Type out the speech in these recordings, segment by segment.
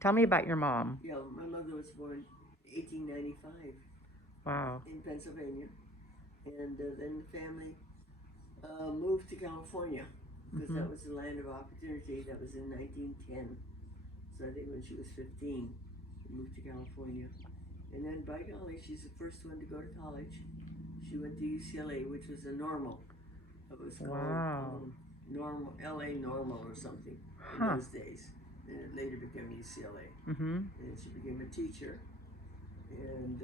Tell me about your mom. Yeah, my mother was born 1895 Wow. in Pennsylvania, and then the family moved to California because Mm-hmm. that was the land of opportunity. That was in 1910. So I think when she was 15, we moved to California. And then, by golly, she's the first one to go to college. She went to UCLA, which was a normal. It was called Wow. normal, LA Normal or something in Huh. those days. And it later became UCLA. Mm-hmm. And she became a teacher and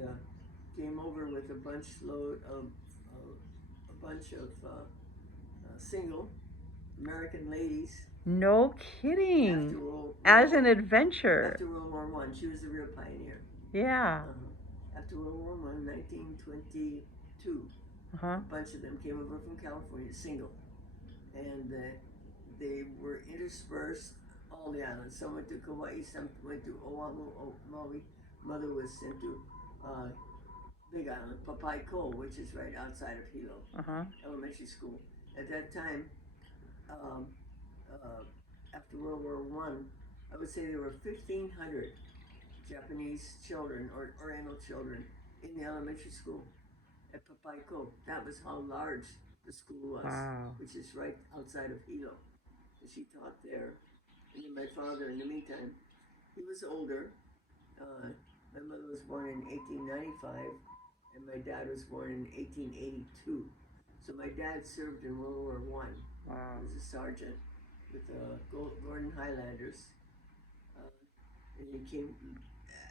came over with a bunch of single American ladies No after kidding. As an adventure. After World War One. She was a real pioneer. Yeah. After World War One, 1922, Uh-huh. a bunch of them came over from California, single, and they were interspersed all the islands. Some went to Kauai, some went to Oahu, Maui. Mother was sent to uh, Big Island, Papaikou, which is right outside of Hilo Uh-huh. Elementary School. At that time, um, uh, after World War One, I would say there were 1,500 Japanese children or Oriental children in the elementary school at Papaikou. That was how large the school was, Wow. which is right outside of Hilo. And she taught there. And then my father, in the meantime, he was older. Uh, my mother was born in 1895, and my dad was born in 1882. So my dad served in World War One. Wow. He was a sergeant with the Gordon Highlanders, uh, and he came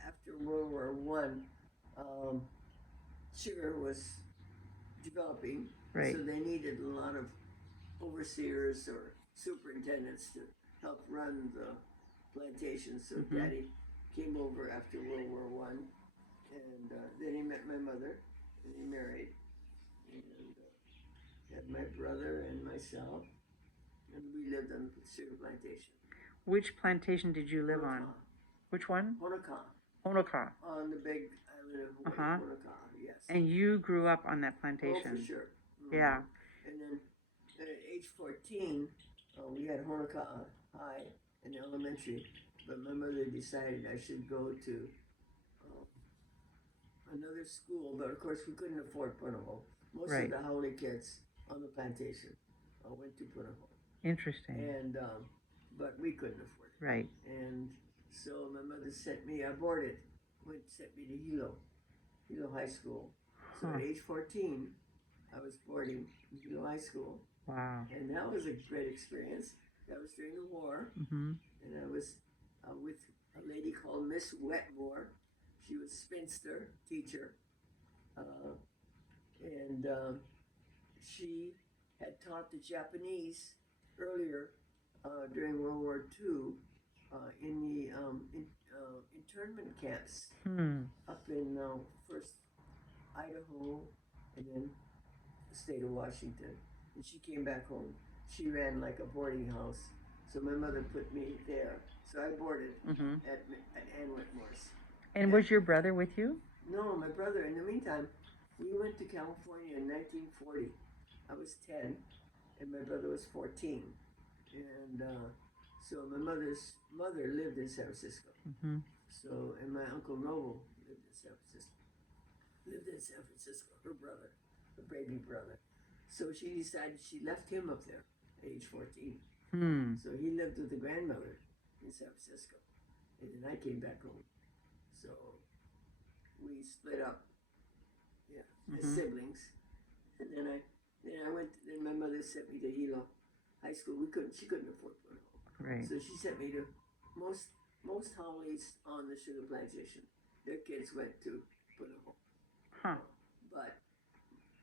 after World War One. Um, sugar was developing, Right. so they needed a lot of overseers or superintendents to help run the plantation. So Mm-hmm. Daddy came over after World War One, and then he met my mother, and he married, and had my brother and myself, and we lived on the sugar plantation. Which plantation did you live on? Honokaa. Which one? Honokaa. Honokaa. On the big island of Hawaii, Uh-huh. Honokaa, yes. And you grew up on that Oh, for plantation. sure. Yeah. And then at age 14, we had Honokaa High in elementary, but my mother decided I should go to uh, another school, but of course we couldn't afford Punahou. Most of Right. the Haole kids on the plantation went to Punahou, Interesting. and but we couldn't afford it. Right. And so my mother sent me. I boarded. Sent me to Hilo High School. So Huh. at age 14, I was boarding in Hilo High School, Wow. and that was a great experience. That was during the war, Mm-hmm. and I was with a lady called Miss Wetmore. She was spinster teacher, uh, and she had taught the Japanese earlier during World War II in the internment camps up in first Idaho and then the state of Washington. And she came back home. She ran like a boarding house. So my mother put me there. So I boarded Mm-hmm. at Ann Whitmore's. And was your brother with you? No, my brother, in the meantime, we went to California in 1940. I was 10 and my brother was 14. And so my mother's mother lived in San Francisco. Mm-hmm. So, and my Uncle Noble lived in San Francisco. Lived in San Francisco, her brother, her baby brother. So she decided she left him up there at age 14. Hmm. So he lived with the grandmother in San Francisco. And then I came back home. So we split up, yeah, as siblings. And then I went, then my mother sent me to Hilo High School. She couldn't afford Punahou. Right. So she sent me to most Hawaiis on the sugar plantation. Their kids went to Punahou. Huh. But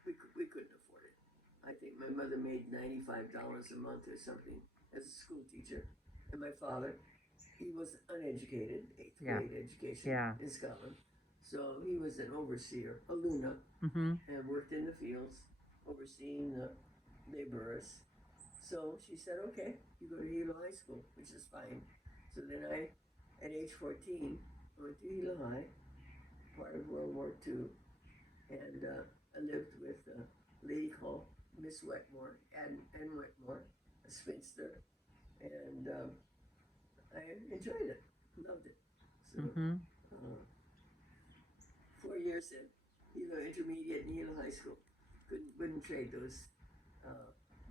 we couldn't afford it. I think my mother made $95 a month or something as a school teacher, and my father, he was uneducated, eighth grade education in Scotland, so he was an overseer, a luna, Mm-hmm. and worked in the fields, overseeing the laborers. So she said, "Okay, you go to Hilo High School," which is fine. So then at age 14, I went to Hilo High, part of World War II, and I lived with a lady called Miss Wetmore, Ann Wetmore, a spinster, and I enjoyed it, loved it. Mm-hmm. 4 years at Hilo Intermediate and Hilo High School. Wouldn't trade those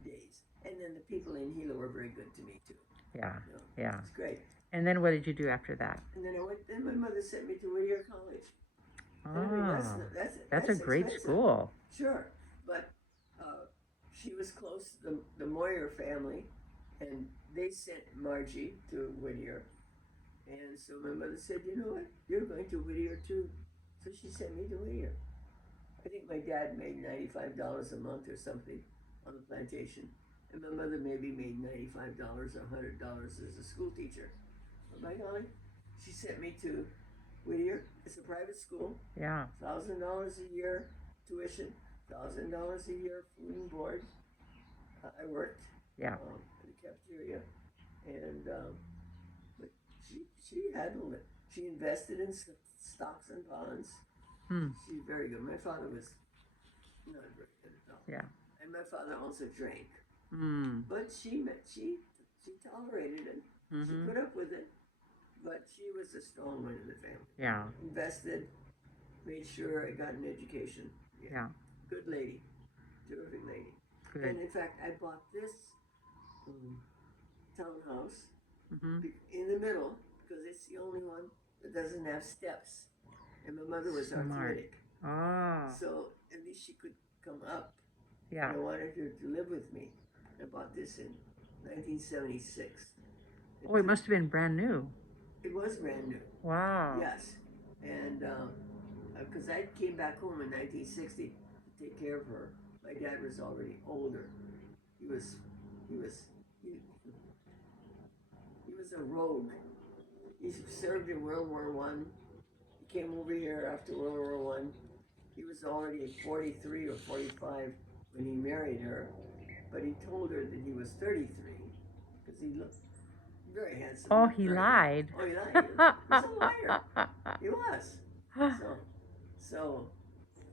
days. And then the people in Hilo were very good to me too. Yeah. You know, Yeah. it's great. And then what did you do after that? And then then my mother sent me to Whittier College. And I mean, that's a great expensive. school. Sure, but she was close to the Moyer family, and they sent Margie to Whittier. And so my mother said, you know what, you're going to Whittier too. So she sent me to Whittier. I think my dad made $95 a month or something on the plantation. And my mother maybe made $95 or $100 as a school teacher. But by golly, she sent me to Whittier. It's a private school. Yeah. $1,000 a year tuition, $1,000 a year food and board. I worked Yeah. in the cafeteria, and but she handled it. She invested in stocks and bonds. She's very good. My father was not very good at all. Yeah. And my father also drank. But she tolerated it. She put up with it. But she was a strong one in the family. Yeah. Invested, made sure I got an education. Yeah. Good lady. Terrific lady. Good. And in fact, I bought this townhouse in the middle because it's the only one that doesn't have steps. And my mother was arthritic. So at least she could come up. Yeah. And I wanted her to live with me. I bought this in 1976. Oh, it must have been brand new. It was brand new. Wow. Yes. And because I came back home in 1960 to take care of her. My dad was already older. He was a rogue. He served in World War I. He came over here after World War I. He was already 43 or 45 when he married her, but he told her that he was 33 because he looked very handsome. Oh, he lied. Oh, he lied. He was a liar. He was. So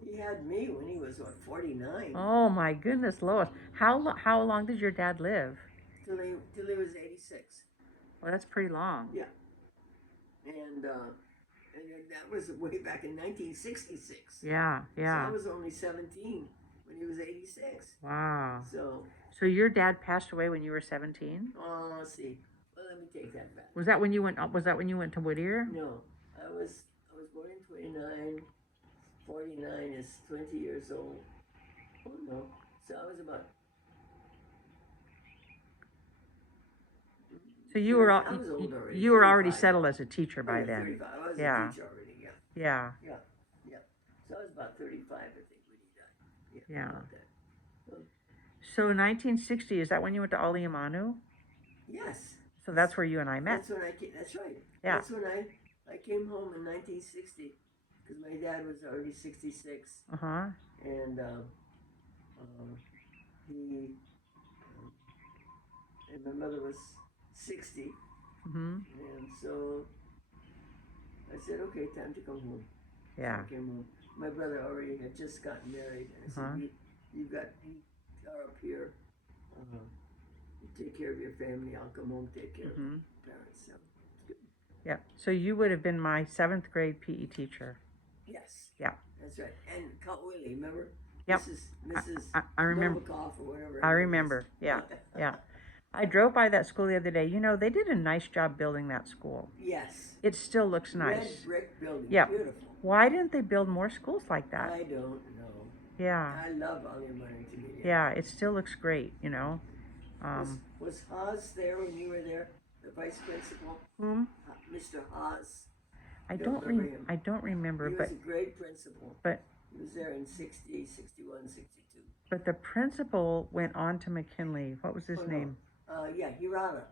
he had me when he was, 49? Oh, my goodness, Lois. How long did your dad live? Till he was 86. Well, that's pretty long. Yeah. And that was way back in 1966. Yeah, yeah. So I was only 17 when he was 86. Wow. So your dad passed away when you were 17? let's see. Well, let me take that back. Was that when you went to Whittier? No. I was born in 29. 49 is 20 years old. Oh no. So I was about. So you were I was old already. you were already 35. settled as a teacher by then. 35. I was Yeah. a teacher already. Yeah. Yeah. So I was about 35, I think, when he died. Yeah. About that. So 1960, is that when you went to Aliamanu? Yes. So that's where you and I met. That's when I came. That's right. Yeah. That's when I came home in 1960 because my dad was already 66. Uh-huh. And and my mother was 60. Mm-hmm. And so I said, okay, time to come home. Yeah. So I came home. My brother already had just gotten married. And I said, you are up here. You take care of your family. I'll come home, take care of your parents. So it's good. Yeah. So you would have been my 7th grade PE teacher. Yes. Yeah. That's right. And Count Willie, remember? Yep. Mrs. I remember. Novikov or whatever. I remember. Yeah. Yeah. I drove by that school the other day. You know, they did a nice job building that school. Yes. It still looks nice. Red brick building. Yeah. Beautiful. Why didn't they build more schools like that? I don't know. Yeah. I love Aliamanu Intermediate. Yeah, it still looks great, you know. Was Haas there when you were there? The vice principal? Mr. Haas? I don't remember, He but was a great principal. but He was there in 60, 61, 62. but the principal went on to McKinley. What was his name? Yeah, Hirata.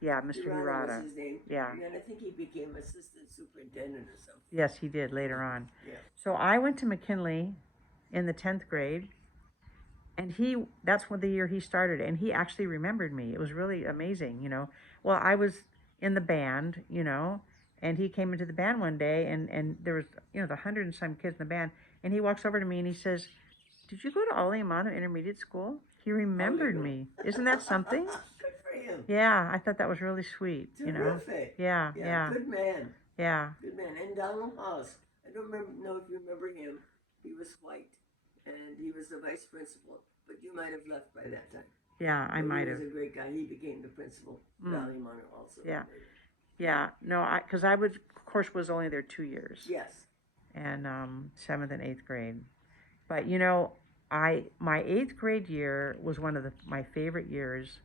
Yeah, Mr. Hirata. Was his name. Yeah. And then I think he became assistant superintendent or something. Yes, he did later on. Yeah. So I went to McKinley in the 10th grade, and that's when the year he started, and he actually remembered me. It was really amazing, you know. Well, I was in the band, you know, and he came into the band one day, and there was, you know, the 100 and some kids in the band, and he walks over to me and he says, "Did you go to Aliamanu Intermediate School?" He remembered me. Isn't that something? Good for him. Yeah, I thought that was really sweet, you know. Terrific. Yeah. Good man. Yeah. Good man. And Donald Haas. I don't know if you remember him. He was white, and he was the vice principal. But you might have left by that time. Yeah, I But might he have. was a great guy. He became the principal of Aliamanu also. Yeah. Yeah. No, because I would, of course, was only there 2 years. Yes. And 7th and 8th grade. But my 8th grade year was one of my favorite years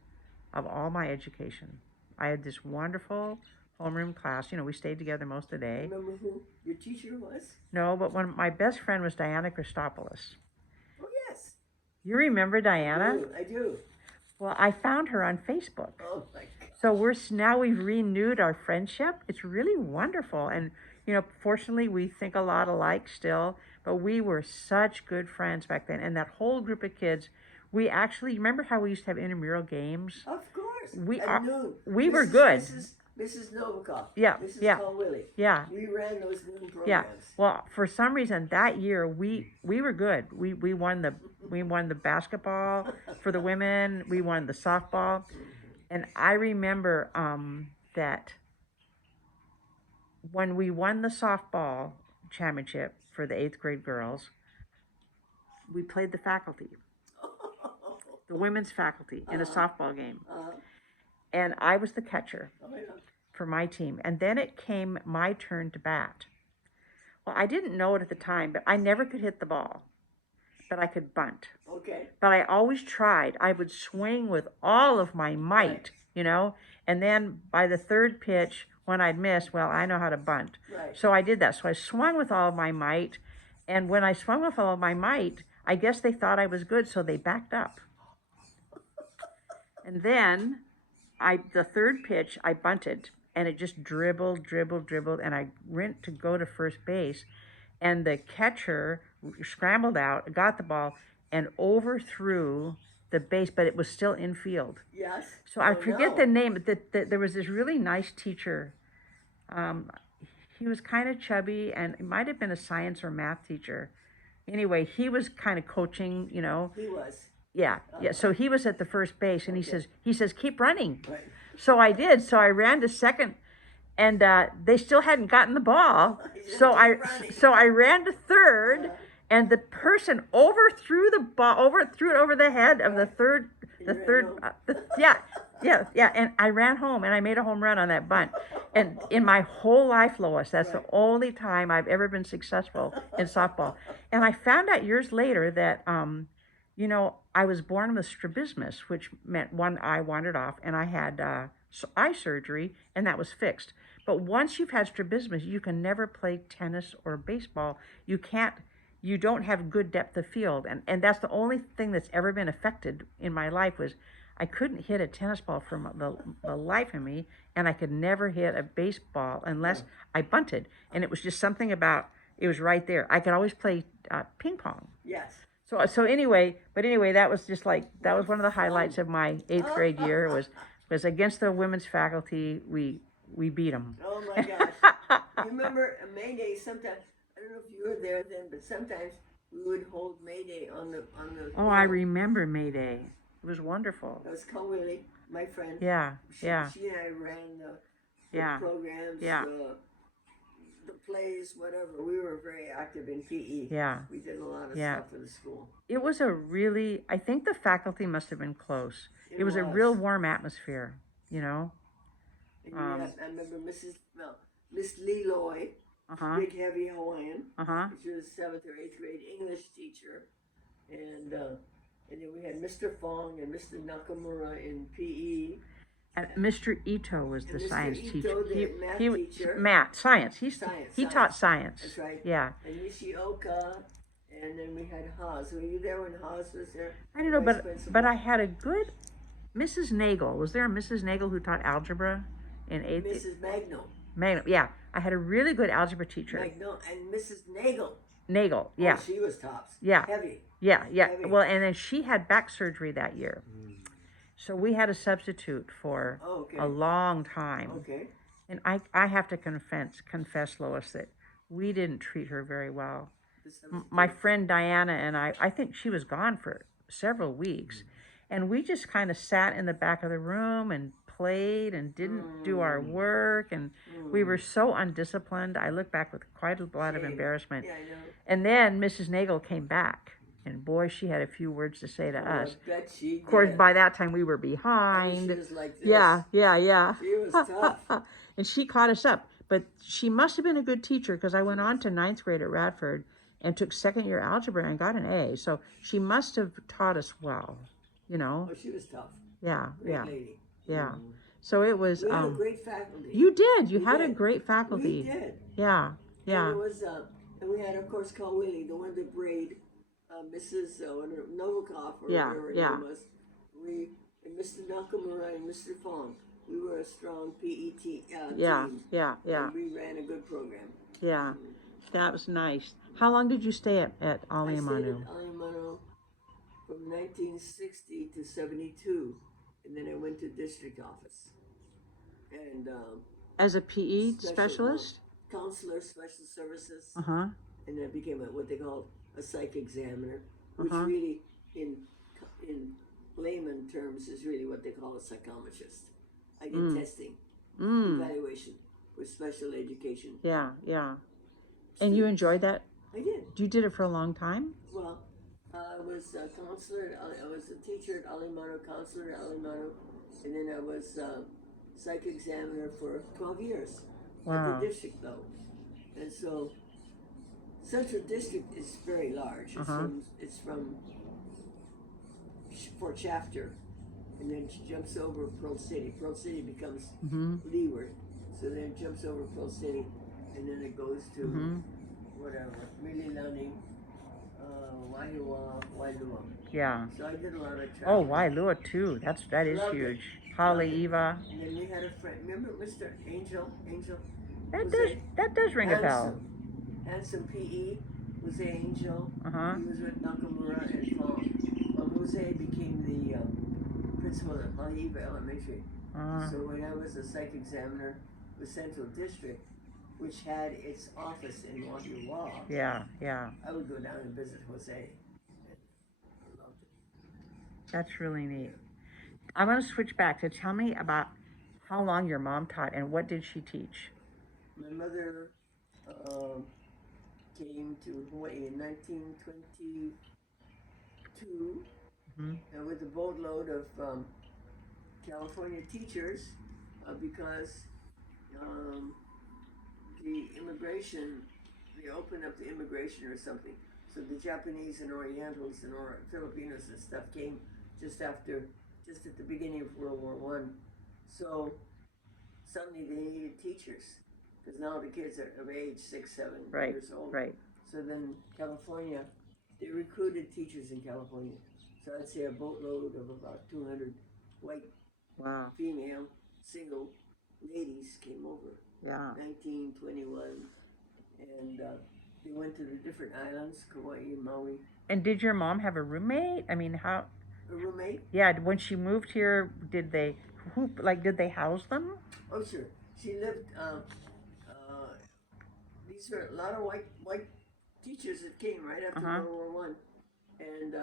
of all my education. I had this wonderful homeroom class. We stayed together most of the day. Remember who your teacher was? No, but my best friend was Diana Christopoulos. Oh, yes. You remember Diana? I do. Well, I found her on Facebook. Oh, my God. So we've renewed our friendship. It's really wonderful. And, fortunately, we think a lot alike still. But we were such good friends back then. And that whole group of kids, we actually, remember how we used to have intramural games? Of course. At noon. We were good. Mrs. Novikov. Yeah. Mrs. Colwilly. Yeah. We ran those noon programs. Yeah. Well, for some reason that year we were good. We won the basketball for the women. We won the softball. And I remember that when we won the softball championship for the 8th grade girls, we played the faculty, the women's faculty, in a softball game. And I was the catcher for my team. And then it came my turn to bat. Well, I didn't know it at the time, but I never could hit the ball. But I could bunt. Okay. But I always tried. I would swing with all of my might, and then by the 3rd pitch, when I'd miss, well, I know how to bunt. Right. So I did that. So I swung with all of my might, and when I swung with all of my might, I guess they thought I was good, so they backed up. And then the 3rd pitch, I bunted, and it just dribbled, and I went to go to first base, and the catcher scrambled out, got the ball, and overthrew the base, but it was still infield. Yes. So I forget the name, but there was this really nice teacher. He was kind of chubby, and it might have been a science or math teacher. Anyway, he was kind of coaching, He was. Yeah, yeah. So he was at the first base, and he says, keep running. Right. So I did. So I ran to second, and they still hadn't gotten the ball. So I ran to third, and the person overthrew the ball, overthrew it over the head of the third. Yeah. And I ran home, and I made a home run on that bunt. And in my whole life, Lois, that's the only time I've ever been successful in softball. And I found out years later that, I was born with strabismus, which meant one eye wandered off, and I had eye surgery, and that was fixed. But once you've had strabismus, you can never play tennis or baseball. You don't have good depth of field. And that's the only thing that's ever been affected in my life was I couldn't hit a tennis ball for the life of me, and I could never hit a baseball unless I bunted. And it was just something about, it was right there. I could always play ping pong. Yes. So anyway, that was just that was one of the highlights of my 8th grade year was against the women's faculty. We beat them. Oh my gosh. You remember May Day sometimes, I don't know if you were there then, but sometimes we would hold May Day on the Oh, I remember May Day. It was wonderful. That was Colwilly, my friend. Yeah. She and I ran the programs, the plays, whatever. We were very active in PE. Yeah. We did a lot of stuff for the school. It was I think the faculty must have been close. It was a real warm atmosphere, And I remember Miss Lee Loy, big heavy Hawaiian. She was 7th or 8th grade English teacher. And then we had Mr. Fong and Mr. Nakamura in PE. And Mr. Ito was the science teacher. The math teacher. Science. He taught science. That's right. Yeah. And Nishioka, and then we had Haas. Were you there when Haas was there? I don't know, but I had a good Mrs. Nagel. Was there a Mrs. Nagel who taught algebra in 8th? Mrs. Magno. Magno, yeah. I had a really good algebra teacher. Magno and Mrs. Nagel. Nagel, yeah. Oh, she was tops. Yeah. Heavy. Yeah. Heavy. Well, and then she had back surgery that year. So we had a substitute for a long time. Okay. And I have to confess, Lois, that we didn't treat her very well. My friend Diana and I think she was gone for several weeks. And we just kind of sat in the back of the room and played and didn't do our work, and we were so undisciplined. I look back with quite a lot of embarrassment. Yeah, I know. And then Mrs. Nagel came back, and boy, she had a few words to say to us. I bet she did. Of course, by that time we were I mean, behind. she was like this. Yeah. She was tough. And she caught us up. But she must have been a good teacher, because I went on to ninth grade at Radford and took second year algebra and got an A. So she must have taught us well, you know. Oh, she was tough. Yeah, Great lady. yeah. So it was. We had a great faculty. You did. You We had a did. great faculty. We did. Yeah, yeah. And it was, and we had, of course, Call Willie, the one that braid Mrs. Novikov or Yeah, whatever her yeah. name was. We and Mr. Nakamura and Mr. Fong. We were a strong PE Yeah, team. yeah, yeah, And we ran a good program. yeah. That was nice. How long did you stay at I stayed Aliamanu? at Aliamanu from 1960 to 72, and then I went to district office. And As a PE specialist? Counselor, special services, Uh-huh. and then I became what they call a psych examiner, which Uh-huh. really, in layman terms, is really what they call a psychometrist. I did testing, evaluation for special education. Yeah, yeah. And you enjoyed that? I did. You did it for a long time? Well, I was a counselor. I was a teacher at Aliamanu, counselor at Aliamanu, and then I was psych examiner for 12 years Wow. at the district, though. And so, Central District is very large. It's from Fort Shafter, and then she jumps over Pearl City. Pearl City becomes leeward, so then it jumps over Pearl City, and then it goes to whatever, Mililani, Wailua. Yeah. So I did a lot of traveling. Oh, Wailua too. That is Loved it. huge. Haleiwa. And then we had a friend. Remember Mr. Angel? That does ring a bell. Handsome PE. Jose Angel. Uh-huh. He was with Nakamura and Fong. Well, Jose became the principal at Haleiwa Elementary. So when I was a psych examiner with Central District, which had its office in Wahiawa, Yeah, yeah. I would go down and visit Jose. I loved it. That's really neat. I want to switch back to tell me about how long your mom taught and what did she teach? My mother came to Hawaii in 1922 with a boatload of California teachers because the immigration, they opened up the immigration or something. So the Japanese and Orientals and Filipinos and stuff came just at the beginning of World War One. So suddenly they needed teachers because now the kids are of age 6, 7 years old. Right. So then California, they recruited teachers in California. So I'd say a boatload of about 200 white female single ladies came over. Yeah. 1921, and they went to the different islands, Kauai and Maui. And did your mom have a roommate? I mean, how? A roommate? Yeah. When she moved here, did they house them? Oh, sure. She lived. These were a lot of white teachers that came right after World War One, and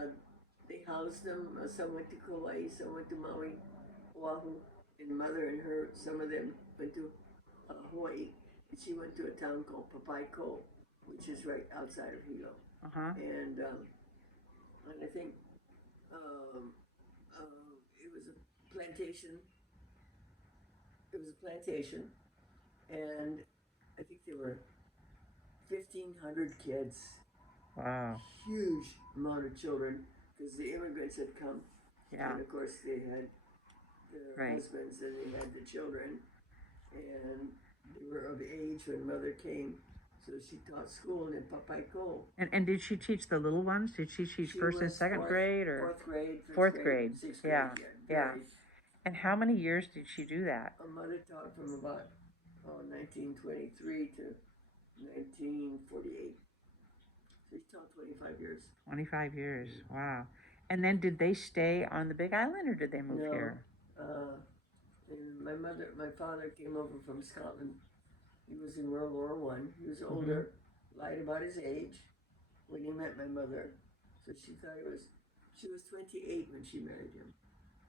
they housed them. Some went to Kauai, some went to Maui, Oahu, and mother and her. Some of them went to Hawaii. And she went to a town called Papaikou, which is right outside of Hilo. And I think it was a plantation. It was a plantation, and I think there were 1,500 kids. Wow. Huge amount of children because the immigrants had come. Yeah. And of course they had their husbands and they had the children, and they were of age when mother came. So she taught school in Papaikou. And did she teach the little ones? Did she teach first and second grade or fourth grade? fourth grade? Sixth Yeah, grade. yeah. And how many years did she do that? Mother taught from about 1923 to 1948. So she taught 25 years. 25 years. Wow. And then did they stay on the Big Island or did they move here? And my father came over from Scotland. He was in World War One. He was older, lied about his age when he met my mother. So she thought she was 28 when she married him.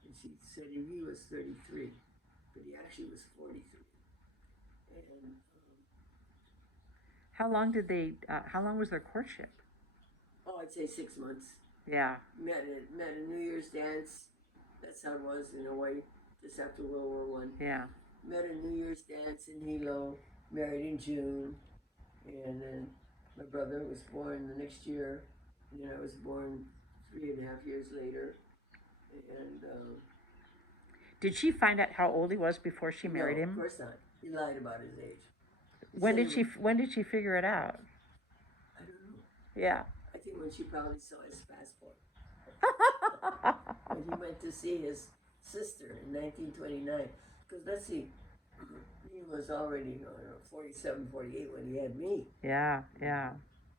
And she said he was 33. but he actually was 43. And How long did they? How long was their courtship? I'd say 6 months. Yeah. Met a New Year's dance. That's how it was in Hawaii, just after World War One. Yeah. Met a New Year's dance in Hilo. Married in June, and then my brother was born the next year, and then I was born 3.5 years later. And Did she find out how old he was before she married no, him? of course not. He lied about his age. When did she? When did she figure it out? I don't know. Yeah. I think when she probably saw his passport. When he went to see his sister in 1929. Because let's see, he was already 47, 48 when he had me. Yeah, yeah.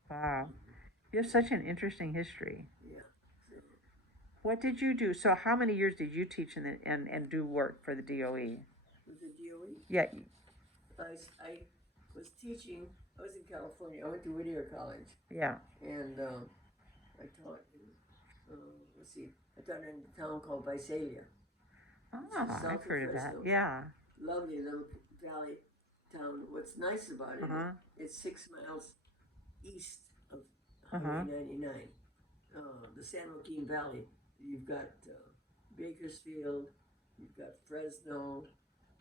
Wow. You have such an interesting history. Yeah. So, What did you do? So how many years did you teach and do work for the DOE? with the DOE, Yeah. I was teaching. I was in California. I went to Whittier College, Yeah. and I taught in. Let's see. I taught in a town called Visalia. Ah, south I've of heard of that. Fresno. Yeah. Lovely little valley town. What's nice about it, it's 6 miles east of Highway 99, the San Joaquin Valley. You've got Bakersfield, you've got Fresno,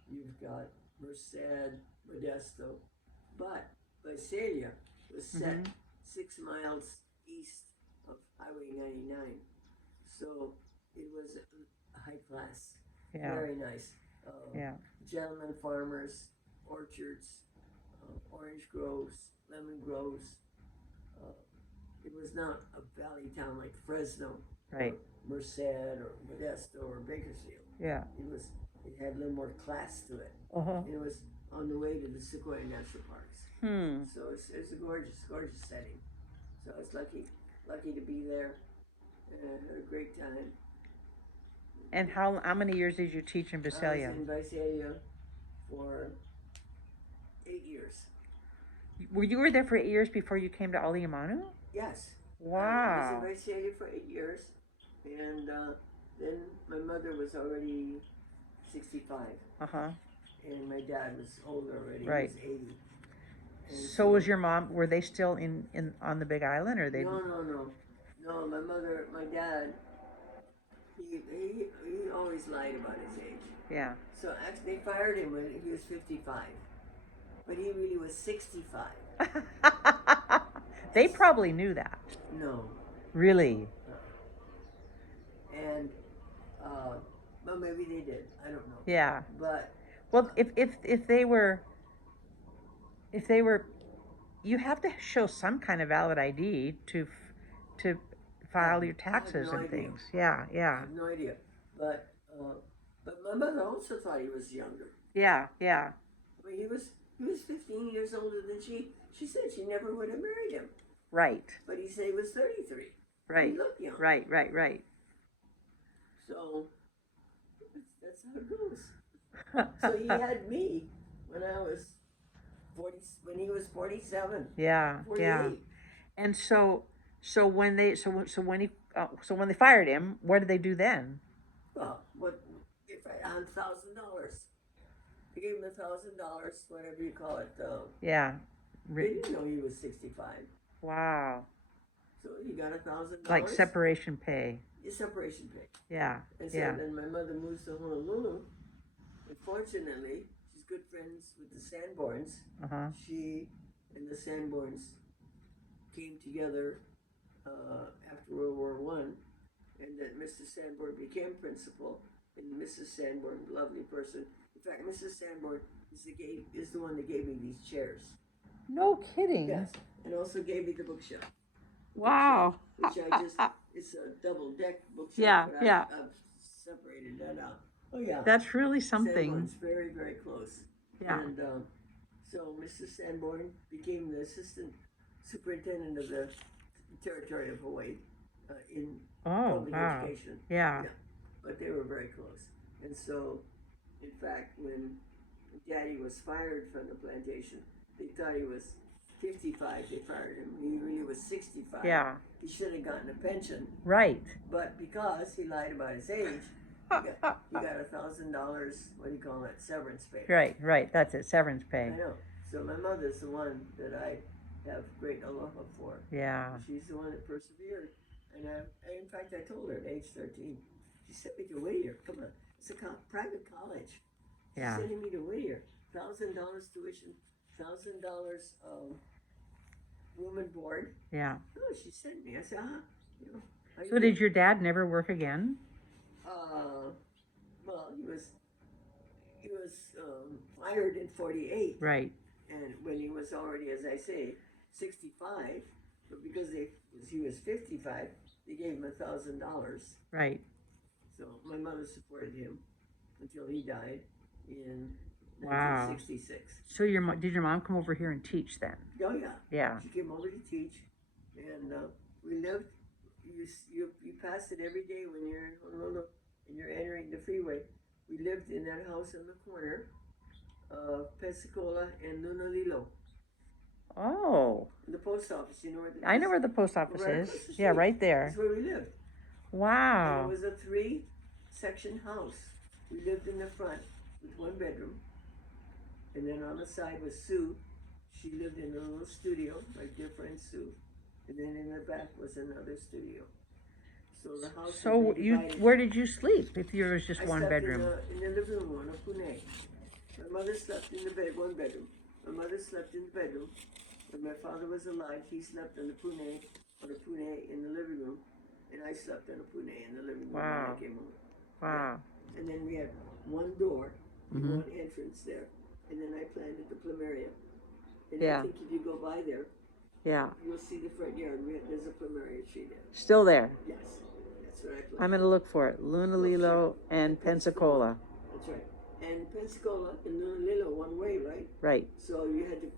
you've got Merced, Modesto, but Visalia was set 6 miles east of Highway 99, so it was high class, very nice. Yeah. Gentlemen farmers, orchards, orange groves, lemon groves. It was not a valley town like Fresno, Right. or Merced, or Modesto, or Bakersfield. Yeah. It had a little more class to it. Uh-huh. And it was on the way to the Sequoia National Parks. So it's a gorgeous, gorgeous setting. So I was lucky to be there, and had a great time. And how many years did you teach in Visalia? I was in Visalia for 8 years. You were there for 8 years before you came to Aliamanu? Yes. Wow. I was in Visalia for 8 years, and then my mother was already 65. And my dad was older already. Right. He was 80. And So was your mom? Were they still in on the Big Island, or they? No. My dad. He always lied about his age. Yeah. So actually, they fired him when he was 55, but he really was 65. They probably knew that. No. Really? And, well, maybe they did. I don't know. Yeah. But. Well, if they were, you have to show some kind of valid ID to file your taxes no and idea. things. Yeah. I have no idea. But my mother also thought he was younger. Yeah. I mean, he was 15 years older than she. She said she never would have married him. Right. But he said he was 33. Right. He looked young. Right. So that's how it goes. So he had me when I was 40. When he was 47. Yeah. 48. Yeah. And so when they fired him, what did they do then? Well, if I had $1,000, they gave him $1,000, whatever you call it. Yeah. They didn't know he was 65. Wow. So he got $1,000. Like separation pay. Separation pay. Yeah. And so then my mother moves to Honolulu. And fortunately, she's good friends with the Sanborns. She and the Sanborns came together after World War One, and then Mr. Sanborn became principal, and Mrs. Sanborn, lovely person. In fact, Mrs. Sanborn is the one that gave me these chairs. No kidding. Yes, and also gave me the bookshelf. Wow. Which it's a double-deck bookshelf. Yeah, but yeah. I've separated that out. Oh yeah. That's really something. Sanborn's very, very close. Yeah. And so Mr. Sanborn became the assistant superintendent of the territory of Hawaii in public education. Yeah. But they were very close. And so, in fact, when Daddy was fired from the plantation, they thought he was 55. They fired him. He really was 65. Yeah. He should have gotten a pension. Right. But because he lied about his age, got $1,000. What do you call it? Severance pay. Right. That's it. Severance I pay. know. So my mother's the one that I have great aloha for. Yeah. She's the one that persevered. And in fact, I told her at age 13, she sent me to Whittier. Come on, it's a private college. She's Yeah. sending me to Whittier. $1,000 tuition, $1,000 room and board. Yeah. Oh, she sent me. I said, you know. So did your dad never work again? Well, he was fired in '48. Right. And when he was already, as I say, 65, but because he was 55, they gave him $1,000. Right. So my mother supported him until he died in Wow. 1966. So did your mom come over here and teach then? Oh yeah. Yeah. She came over to teach, and we lived. You pass it every day when you're in Honolulu and you're entering the freeway. We lived in that house on the corner of Pensacola and Nunalilo. Oh. The post office, you know where I know where the post office right is. across the Yeah, street. right there. That's where we lived. Wow. And it was a 3-section house. We lived in the front with 1 bedroom. And then on the side was Sue. She lived in a little studio, my dear friend Sue. And then in the back was another studio. So the house. So where did you sleep if there was just one bedroom? In the living room on a Kāne. My mother slept in the 1 bedroom. My mother slept in the bedroom. When my father was alive, he slept on a Kāne in the living room, and I slept on a Kāne in the living room when I came home. Wow. Yeah. And then we had 1 door, and Mm-hmm. 1 entrance there, and then I planted the plumeria. And Yeah. I think if you go by there, Yeah. you'll see the front yard. There's a plumeria tree there. Still there. Yes, that's what I planted. I'm going to look for it. Lunalilo and Pensacola. That's right. And Pensacola and Nunalilo one way, right? Right. So you had to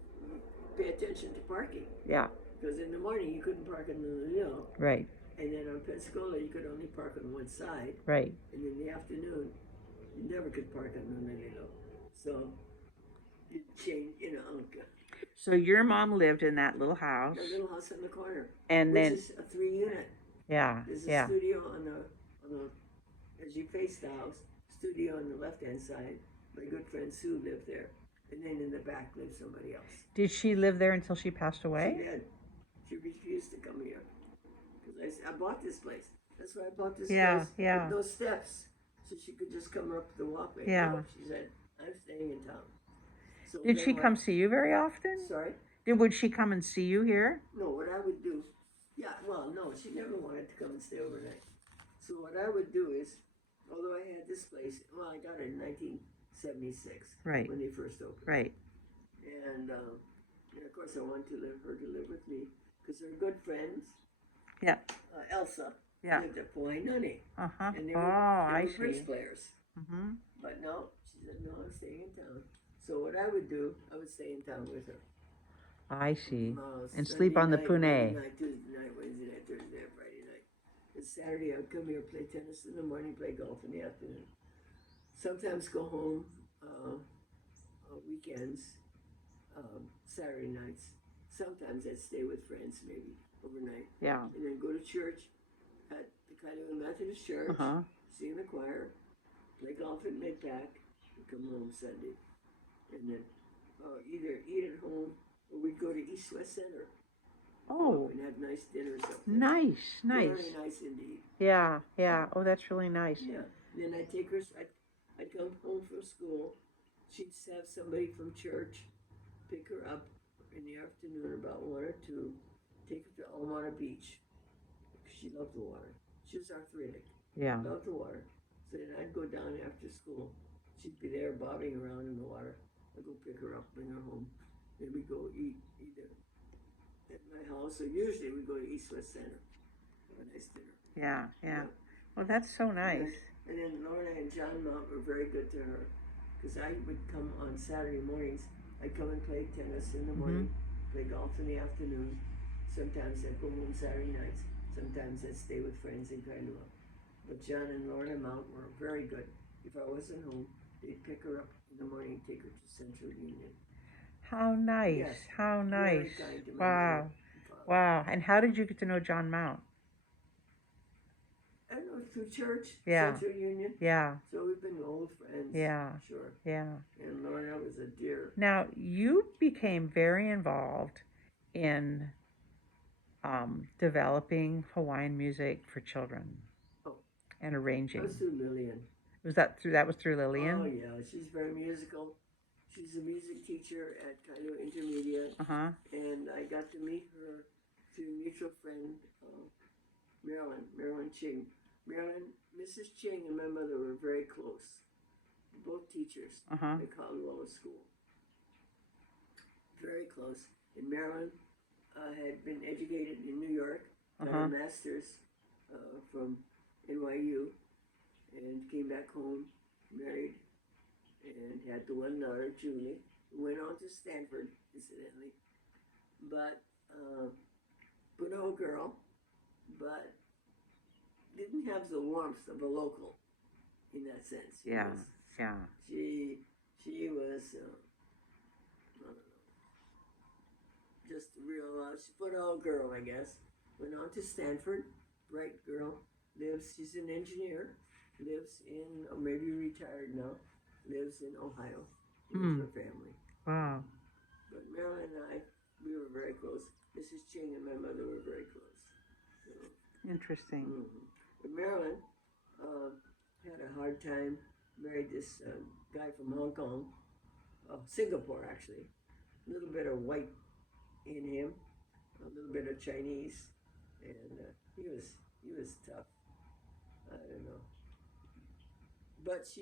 pay attention to parking. Yeah. Because in the morning you couldn't park on Nunalilo. Right. And then on Pensacola you could only park on one side. Right. And in the afternoon you never could park on Nunalilo. So you change, So your mom lived in that little house. a little house in the corner. And which then is a 3-unit. yeah. There's a Yeah. studio on the as you face the house, studio on the left-hand side. My good friend Sue lived there. And then in the back lived somebody else. Did she live there until she passed She away? did. She refused to come here. Because I bought this place. That's why I bought this Yeah, place. yeah. With no steps. So she could just come up the walkway. Yeah. No, she said, I'm staying in town. So Did then she come see you very often? Sorry? Would she come and see you here? No, what I would do, no, she never wanted to come and stay overnight. So what I would do is, although I had this place, I got it in 1976. Right. When they first opened. Right. And of course I wanted her to live with me, because they're good friends. Yeah. Elsa lived at Poinani. Uh-huh. And they I were see. bridge players. Mm-hmm. But no, she said, no, I'm staying in town. So what I would do, I would stay in town with her. I see. And Sunday sleep on the night, Pune. Monday night, Tuesday night, Wednesday night, Thursday night, Friday night. And Saturday I would come here, play tennis in the morning, play golf in the afternoon. Sometimes go home weekends, Saturday nights. Sometimes I'd stay with friends, maybe overnight. Yeah. And then go to church at the Kāne Methodist Church, Uh-huh. sing in the choir, play golf at Midpack, and come home Sunday. And then either eat at home or we'd go to East West Center. Oh. And have nice dinners up there. Nice. Very nice indeed. Yeah. Oh, that's really nice. Yeah. And then I'd take her, I'd come home from school. She'd have somebody from church pick her up in the afternoon about 1 or 2, take her to Aliamanu Beach. She loved the water. She was arthritic. Yeah. Loved the water. So then I'd go down after school. She'd be there bobbing around in the water. I'd go pick her up, bring her home. Then we'd go eat either at my house, or usually we'd go to East West Center. Have a nice dinner. Yeah. Well, that's so nice. And then Lorna and John Mount were very good to her, because I would come on Saturday mornings. I'd come and play tennis in the morning, play golf in the afternoon. Sometimes I'd go home Saturday nights. Sometimes I'd stay with friends in Kailua. But John and Lorna Mount were very good. If I wasn't home, they'd pick her up in the morning and take her to Central Union. How nice. Yes. How nice. Very kind to my Wow. mother and father. Wow. And how did you get to know John Mount? I don't know, through church, Yeah. Central Union. Yeah. So we've been old friends. Yeah. Sure. Yeah. And Lorna was a dear. Now, you became very involved in developing Hawaiian music for children. Oh. And arranging. That was through Lillian. That was through Lillian? Oh yeah, she's very musical. She's a music teacher at Kāne Intermediate. Uh-huh. And I got to meet her through a mutual friend, Marilyn Ching. Mrs. Ching and my mother were very close. Both teachers. Uh-huh. They called Lois School. Very close. And Marilyn had been educated in New York, got a master's from NYU, and came back home, married, and had the one daughter, Julie, who went on to Stanford, incidentally. But, good old girl, but didn't have the warmth of a local in that sense. Yeah. She was, I don't know, just a real, good old girl, I guess. Went on to Stanford, bright girl, she's an engineer, lives in, or maybe retired now, lives in Ohio with her family. Wow. But Marilyn and I, we were very close. Mrs. Ching and my mother were very close. So, interesting. But Marilyn had a hard time, married this guy from Hong Kong, Singapore actually. A little bit of white in him, a little bit of Chinese, and he was tough. I don't know. But she